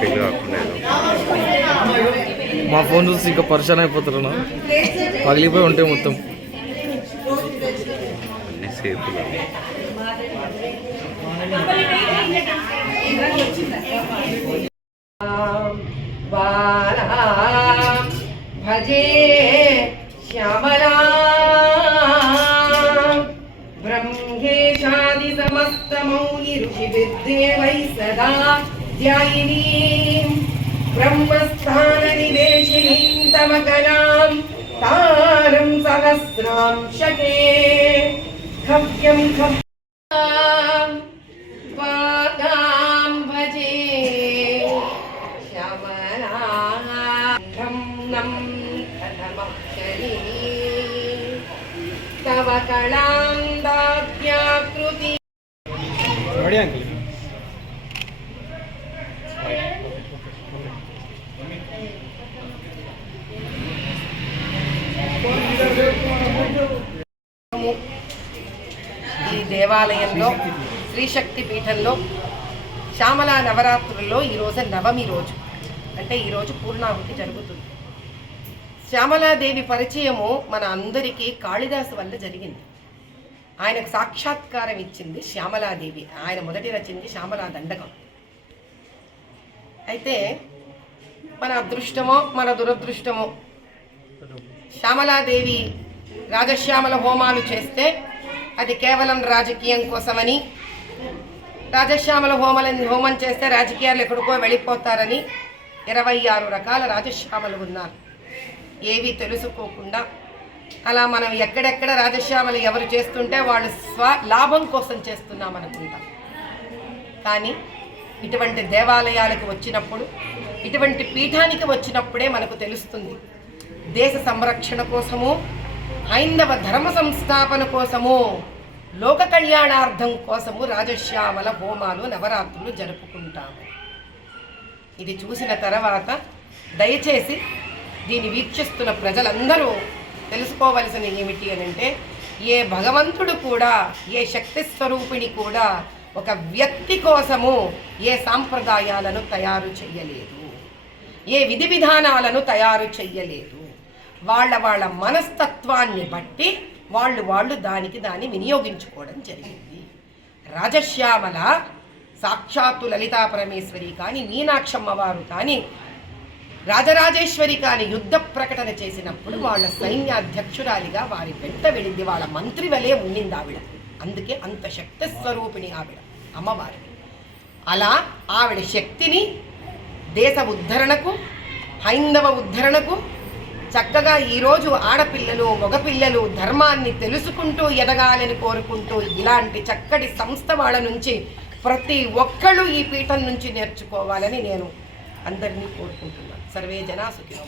పెళ్ళి కాకుండా మా ఫోన్ చూసి ఇంకా పరిశాన్ అయిపోతున్నా పగిలిపోయి ఉంటాయి మొత్తం. అన్ని సేపులు భజే శ్యామలా. ध्यायेन्मत्तमौनि ऋषिभिर्देवैः सदा ध्यायिनीम् ब्रह्मस्थाननिवेशिनीं तमकलां तारं सहस्रां शके खव्यं खव्य भजे शमनाहं नम् कथमक्षरी तव कला ఈ దేవాలయంలో శ్రీశక్తి పీఠంలో శ్యామల నవరాత్రుల్లో ఈరోజు నవమి రోజు. అంటే ఈరోజు పూర్ణాహుతి జరుగుతుంది. శ్యామలాదేవి పరిచయము మన అందరికీ కాళిదాసు వల్ల జరిగింది. ఆయనకు సాక్షాత్కారం ఇచ్చింది శ్యామలాదేవి. ఆయన మొదటి రచింది శ్యామలా దండకం. అయితే మన అదృష్టమో మన దురదృష్టమో శ్యామలాదేవి రాజశ్యామల హోమాలు చేస్తే అది కేవలం రాజకీయం కోసమని రాజశ్యామల హోమలని హోమం చేస్తే రాజకీయాలు ఎక్కడికో వెళ్ళిపోతారని ఇరవై ఆరు రకాల రాజశ్యామలు ఉన్నారు. ఏవి తెలుసుకోకుండా అలా మనం ఎక్కడెక్కడ రాజశ్యామలు ఎవరు చేస్తుంటే వాళ్ళు స్వ లాభం కోసం చేస్తున్నాం అనుకుంటాం. కానీ ఇటువంటి దేవాలయాలకు వచ్చినప్పుడు ఇటువంటి పీఠానికి వచ్చినప్పుడే మనకు తెలుస్తుంది దేశ సంరక్షణ కోసము హైందవ ధర్మ సంస్థాపన కోసము లోక కళ్యాణార్థం కోసము రాజశ్యామల హోమాలు నవరాత్రులు జరుపుకుంటాము. ఇది చూసిన తర్వాత దయచేసి దీన్ని వీక్షిస్తున్న ప్రజలందరూ తెలుసుకోవలసిన ఏమిటి అని అంటే ఏ భగవంతుడు కూడా ఏ శక్తి స్వరూపిణి కూడా ఒక వ్యక్తి కోసము ఏ సాంప్రదాయాలను తయారు చెయ్యలేదు. ఏ విధి విధానాలను తయారు చెయ్యలేదు. వాళ్ళ వాళ్ళ మనస్తత్వాన్ని బట్టి వాళ్ళు వాళ్ళు దానికి దాన్ని వినియోగించుకోవడం జరిగింది. రాజశ్యామల సాక్షాత్తు లలితా పరమేశ్వరి కానీ మీనాక్షమ్మ వారు కానీ రాజరాజేశ్వరి కాని యుద్ధ ప్రకటన చేసినప్పుడు వాళ్ళ సైన్యాధ్యక్షురాలిగా వారి వెంట వెళ్ళింది. వాళ్ళ మంత్రి వలె ఉండింది ఆవిడ. అందుకే అంత శక్తి స్వరూపిణి ఆవిడ అమ్మవారు. అలా ఆవిడ శక్తిని దేశ ఉద్ధరణకు హైందవ ఉద్ధరణకు చక్కగా ఈరోజు ఆడపిల్లలు మగపిల్లలు ధర్మాన్ని తెలుసుకుంటూ ఎదగాలని కోరుకుంటూ ఇలాంటి చక్కటి సంస్థ వాళ్ళ నుంచి ప్రతి ఒక్కళ్ళు ఈ పీఠం నుంచి నేర్చుకోవాలని నేను అందరినీ కోరుకుంటున్నాను. సర్వే జనా సుఖినో